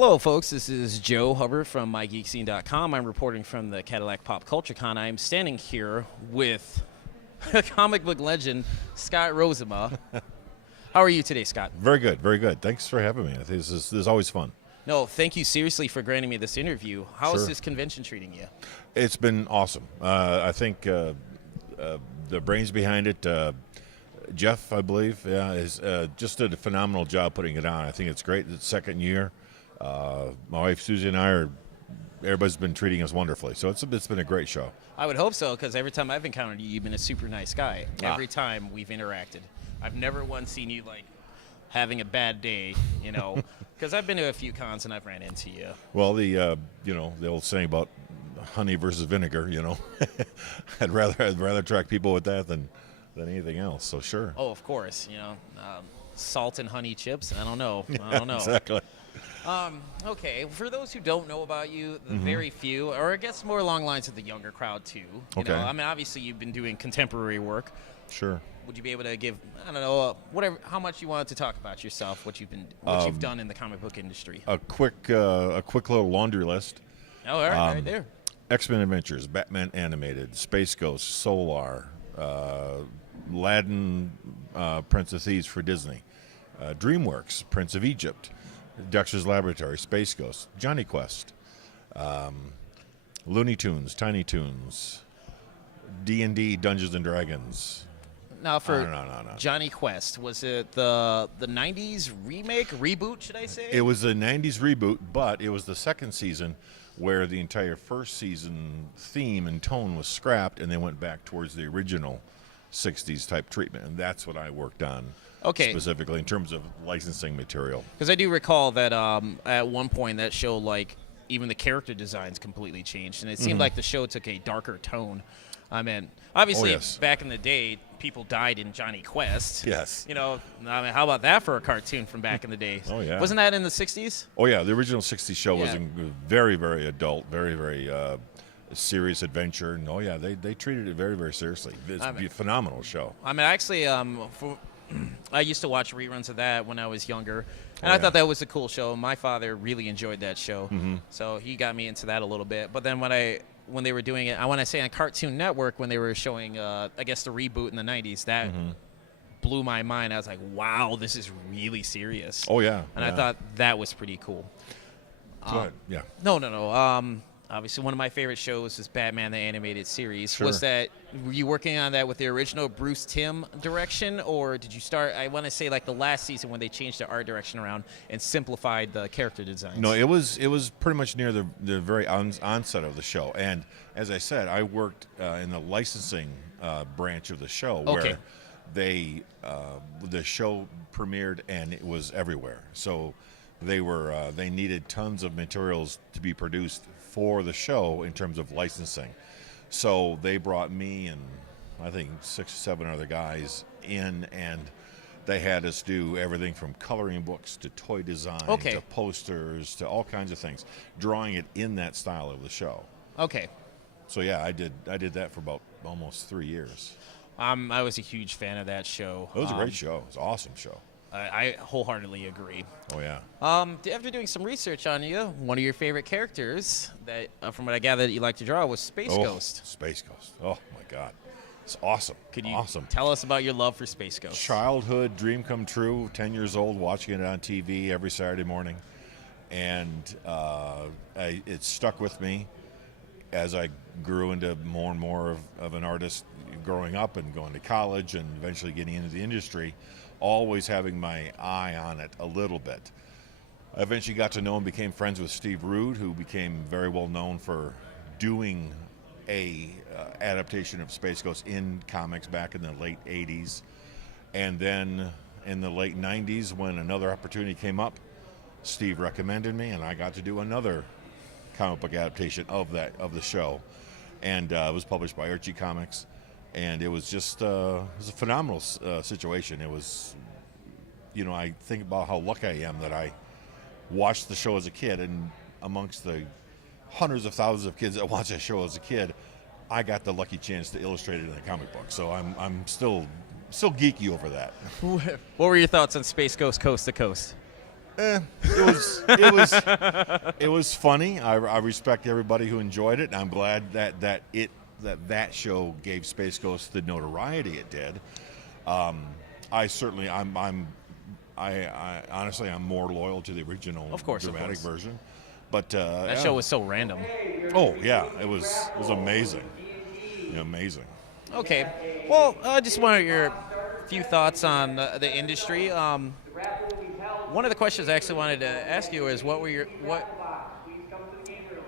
Hello, folks. This is Joe Hubbard from MIGeekScene.com. I'm reporting from the Cadillac Pop Culture Con. I'm standing here with comic book legend Scott Rosema. How are you today, Scott? Very good, very good. Thanks for having me. This is always fun. No, thank you seriously for granting me this interview. How is Sure. this convention treating you? It's been awesome. I think the brains behind it, Jeff, I believe, is just did a phenomenal job putting it on. I think it's great. It's second year. My wife Susie and I everybody's been treating us wonderfully. So it's been a great show. I would hope so, because every time I've encountered you, you've been a super nice guy. Every time we've interacted. I've never once seen you, like, having a bad day, you know, because I've been to a few cons and I've ran into you. Well, the old saying about honey versus vinegar, I'd rather attract people with that than anything else. So sure. Oh, of course, salt and honey chips. I don't know. Exactly. Okay, for those who don't know about you, the very few, or I guess more along lines of the younger crowd too. Okay. I mean, obviously you've been doing contemporary work. Sure. Would you be able to give, I don't know, how much you wanted to talk about yourself, what you've done in the comic book industry? A quick little laundry list. Oh, all right, right there. X-Men Adventures, Batman Animated, Space Ghost, Solar, Aladdin, Prince of Thieves for Disney, DreamWorks, Prince of Egypt, Dexter's Laboratory, Space Ghost, Johnny Quest, Looney Tunes, Tiny Toons, D&D, Dungeons and Dragons. Now, for No. Johnny Quest, was it the 90s remake, reboot, should I say? It was a 90s reboot, but it was the second season where the entire first season theme and tone was scrapped, and they went back towards the original 60s type treatment, and that's what I worked on. Okay. Specifically in terms of licensing material. Because I do recall that at one point that show, like, even the character designs completely changed, and it seemed like the show took a darker tone. I mean, obviously, yes. back in the day, people died in Johnny Quest. Yes. I mean, how about that for a cartoon from back in the day? Oh, yeah. Wasn't that in the 60s? Oh, yeah. The original 60s show was Yeah. very, very adult, very, very serious adventure. And, oh, yeah, they treated it very, very seriously. It's a phenomenal show. I mean, actually, I used to watch reruns of that when I was younger, and Oh, I thought yeah. that was a cool show. My father really enjoyed that show, so he got me into that a little bit. But then when they were doing it, I want to say on Cartoon Network, when they were showing, I guess, the reboot in the 90s, that blew my mind. I was like, wow, this is really serious. Oh, yeah. And I thought that was pretty cool. Go ahead. Yeah. No. Obviously, one of my favorite shows is Batman the Animated Series. Sure. Were you working on that with the original Bruce Timm direction, or did you start, I want to say, like the last season when they changed the art direction around and simplified the character designs? No, it was pretty much near the very onset of the show. And as I said, I worked in the licensing branch of the show where the show premiered and it was everywhere. So they needed tons of materials to be produced for the show in terms of licensing. So they brought me and I think 6 or 7 other guys in, and they had us do everything from coloring books to toy design to posters to all kinds of things, drawing it in that style of the show. Okay. So yeah, I did that for about almost 3 years. I was a huge fan of that show. It was a great show. It was an awesome show. I wholeheartedly agree. Oh, yeah. After doing some research on you, one of your favorite characters, that from what I gather that you like to draw, was Space Ghost. Space Ghost. Oh, my God. It's awesome. Could you tell us about your love for Space Ghost? Childhood dream come true, 10 years old, watching it on TV every Saturday morning. And it stuck with me as I grew into more and more of an artist, growing up and going to college and eventually getting into the industry, always having my eye on it a little bit. I eventually got to know and became friends with Steve Rude, who became very well known for doing a adaptation of Space Ghost in comics back in the late 80s. And then in the late 90s, when another opportunity came up, Steve recommended me, and I got to do another comic book adaptation of the show. And it was published by Archie Comics. And it was just it was a phenomenal situation. It was, I think about how lucky I am that I watched the show as a kid, and amongst the hundreds of thousands of kids that watch that show as a kid, I got the lucky chance to illustrate it in a comic book. So I'm still geeky over that. What were your thoughts on Space Ghost Coast to Coast? It was funny. I respect everybody who enjoyed it, and I'm glad that show gave Space Ghost the notoriety it did. I honestly I'm more loyal to the original dramatic version. But that show was so random. Oh yeah, it was amazing. Amazing. Okay, well, I just wanted your few thoughts on the industry. One of the questions I actually wanted to ask you is what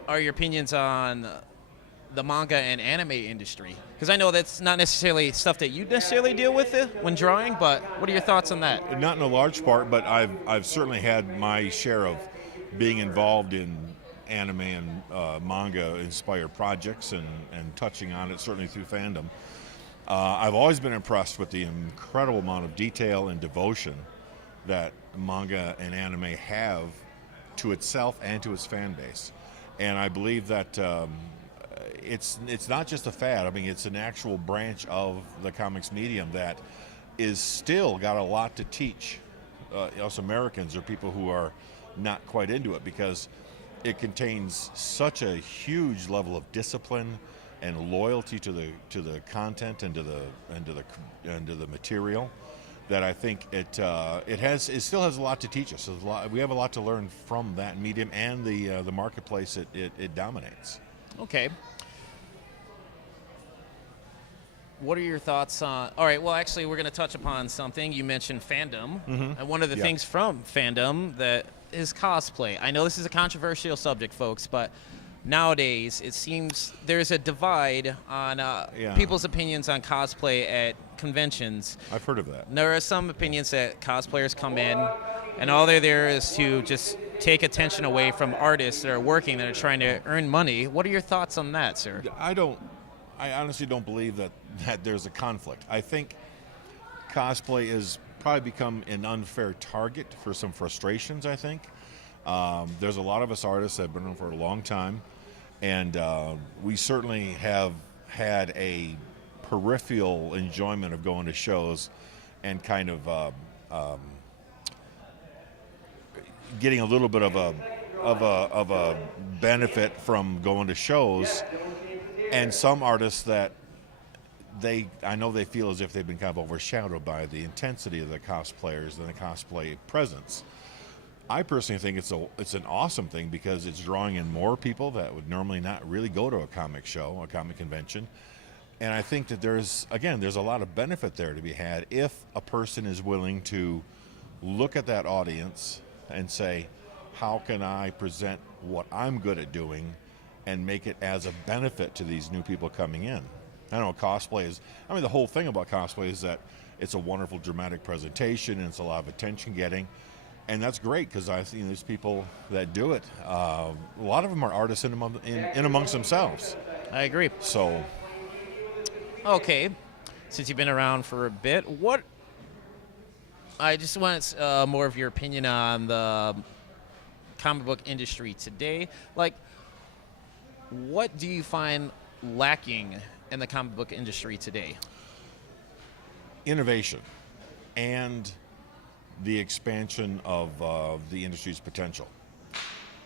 are your opinions on the manga and anime industry? Because I know that's not necessarily stuff that you necessarily deal with when drawing, but what are your thoughts on that? Not in a large part, but I've certainly had my share of being involved in anime and manga inspired projects and touching on it certainly through fandom. I've always been impressed with the incredible amount of detail and devotion that manga and anime have to itself and to its fan base. And I believe that it's not just a fad. I mean, it's an actual branch of the comics medium that is still got a lot to teach us Americans or people who are not quite into it, because it contains such a huge level of discipline and loyalty to the content and to the material that I think it still has a lot to teach us. We have a lot to learn from that medium and the marketplace it dominates. Okay. What are your thoughts on... All right, well, actually, we're going to touch upon something. You mentioned fandom, and one of the things from fandom that is cosplay. I know this is a controversial subject, folks, but nowadays it seems there's a divide on people's opinions on cosplay at conventions. I've heard of that. There are some opinions that cosplayers come in, and all they're there is to just take attention away from artists that are working, that are trying to earn money. What are your thoughts on that, sir? I honestly don't believe that there's a conflict. I think cosplay has probably become an unfair target for some frustrations, I think. There's a lot of us artists that have been around for a long time, and we certainly have had a peripheral enjoyment of going to shows and kind of getting a little bit of a benefit from going to shows. And some artists that I know they feel as if they've been kind of overshadowed by the intensity of the cosplayers and the cosplay presence. I personally think it's an awesome thing because it's drawing in more people that would normally not really go to a comic show, a comic convention. And I think that there's a lot of benefit there to be had if a person is willing to look at that audience and say, how can I present what I'm good at doing and make it as a benefit to these new people coming in? I know cosplay is, the whole thing about cosplay is that it's a wonderful dramatic presentation and it's a lot of attention getting. And that's great because I've seen these people that do it. A lot of them are artists in amongst themselves. I agree. So. Okay. Since you've been around for a bit, I just want more of your opinion on the comic book industry today. Like, what do you find lacking in the comic book industry today? Innovation and the expansion of the industry's potential.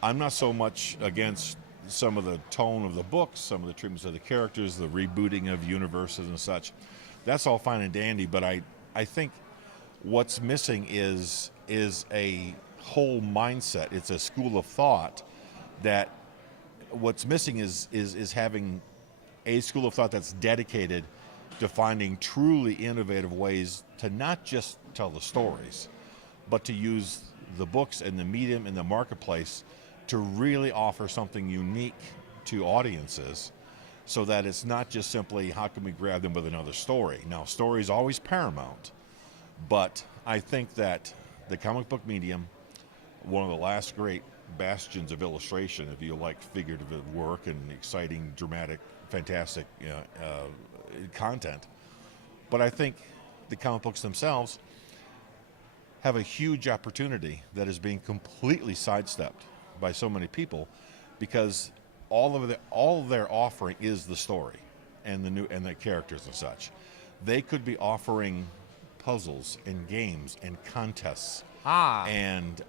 I'm not so much against some of the tone of the books, some of the treatments of the characters, the rebooting of universes and such. That's all fine and dandy, but I think what's missing is a whole mindset. It's a school of thought that what's missing is having a school of thought that's dedicated to finding truly innovative ways to not just tell the stories, but to use the books and the medium and the marketplace to really offer something unique to audiences so that it's not just simply how can we grab them with another story. Now, story is always paramount, but I think that the comic book medium, one of the last great bastions of illustration, if you like figurative work and exciting, dramatic, fantastic content. But I think the comic books themselves have a huge opportunity that is being completely sidestepped by so many people because all of their offering is the story and the characters and such. They could be offering puzzles and games and contests and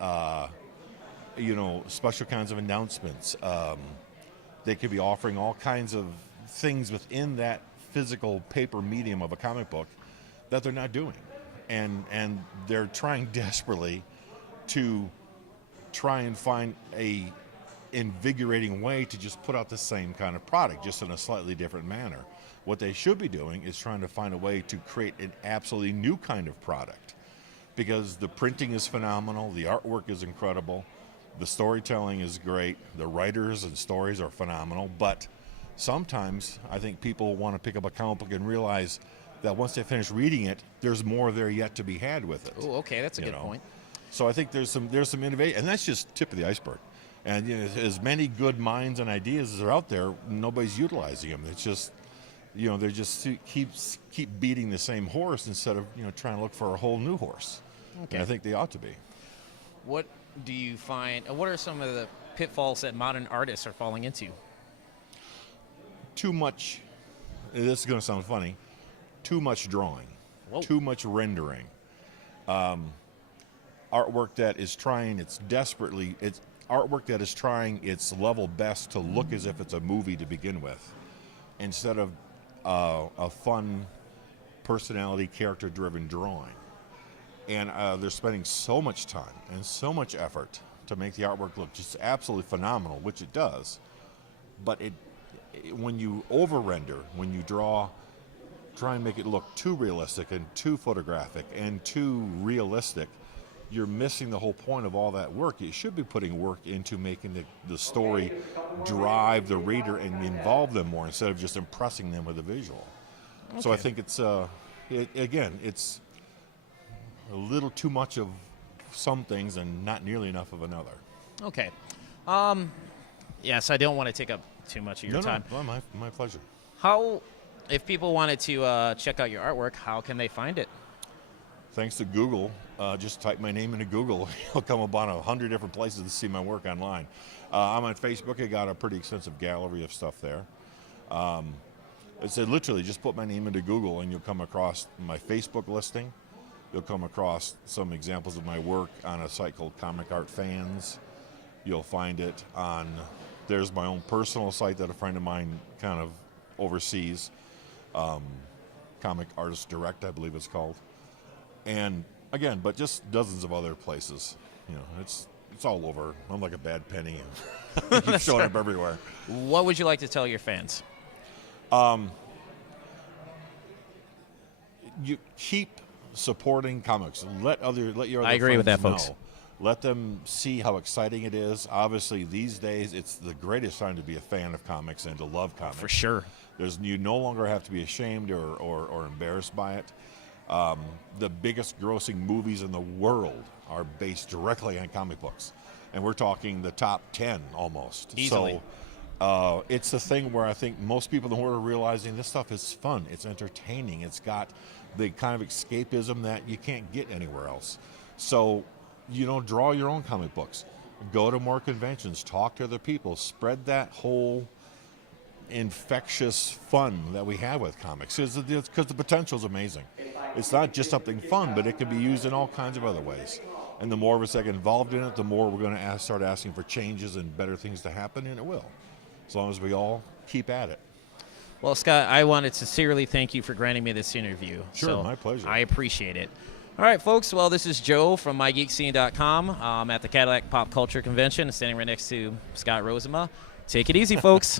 special kinds of announcements. They could be offering all kinds of things within that physical paper medium of a comic book that they're not doing, and they're trying desperately to try and find a invigorating way to just put out the same kind of product, just in a slightly different manner. What they should be doing is trying to find a way to create an absolutely new kind of product, because the printing is phenomenal, the artwork is incredible, the storytelling is great, the writers and stories are phenomenal, but sometimes I think people want to pick up a comic book and realize that once they finish reading it, there's more there yet to be had with it. Oh, okay, that's a good point. So I think there's some innovation, and that's just tip of the iceberg. And as many good minds and ideas as are out there, nobody's utilizing them. It's just, they just keep beating the same horse instead of trying to look for a whole new horse. Okay. And I think they ought to be. What do you find? What are some of the pitfalls that modern artists are falling into? Too much. This is going to sound funny. Too much drawing. Whoa. Too much rendering. Artwork that is trying its level best to look as if it's a movie to begin with, instead of a fun, personality, character-driven drawing. And they're spending so much time and so much effort to make the artwork look just absolutely phenomenal, which it does. But when you over-render, when you try and make it look too realistic and too photographic and too realistic, you're missing the whole point of all that work. You should be putting work into making the story drive the reader and involve them more, instead of just impressing them with a visual. Okay. So I think it's a little too much of some things and not nearly enough of another. Okay. Yes, I don't want to take up too much of your time. No, my pleasure. If people wanted to check out your artwork, how can they find it? Thanks to Google. Just type my name into Google. You'll come upon 100 different places to see my work online. I'm on Facebook. I got a pretty extensive gallery of stuff there. It's literally just put my name into Google and you'll come across my Facebook listing. You'll come across some examples of my work on a site called Comic Art Fans. You'll find it there's my own personal site that a friend of mine kind of oversees. Comic Artist Direct, I believe it's called. And again, but just dozens of other places. It's all over. I'm like a bad penny. And keep showing up everywhere. What would you like to tell your fans? You keep supporting comics. Let your other I agree with that, friends folks. know. Let them see how exciting it is. Obviously, these days, it's the greatest time to be a fan of comics and to love comics. For sure. You no longer have to be ashamed or embarrassed by it. The biggest grossing movies in the world are based directly on comic books. And we're talking the top 10 almost. Easily. So it's a thing where I think most people in the world are realizing this stuff is fun. It's entertaining. It's got the kind of escapism that you can't get anywhere else. So, draw your own comic books. Go to more conventions. Talk to other people. Spread that whole infectious fun that we have with comics, because the potential is amazing. It's not just something fun, but it can be used in all kinds of other ways. And the more of us that get involved in it, the more we're going to start asking for changes and better things to happen, and it will, as long as we all keep at it. Well, Scott, I wanted to sincerely thank you for granting me this interview. Sure, my pleasure. I appreciate it. All right, folks. Well, this is Joe from MIGeekScene.com. At the Cadillac Pop Culture Convention, standing right next to Scott Rosema. Take it easy, folks.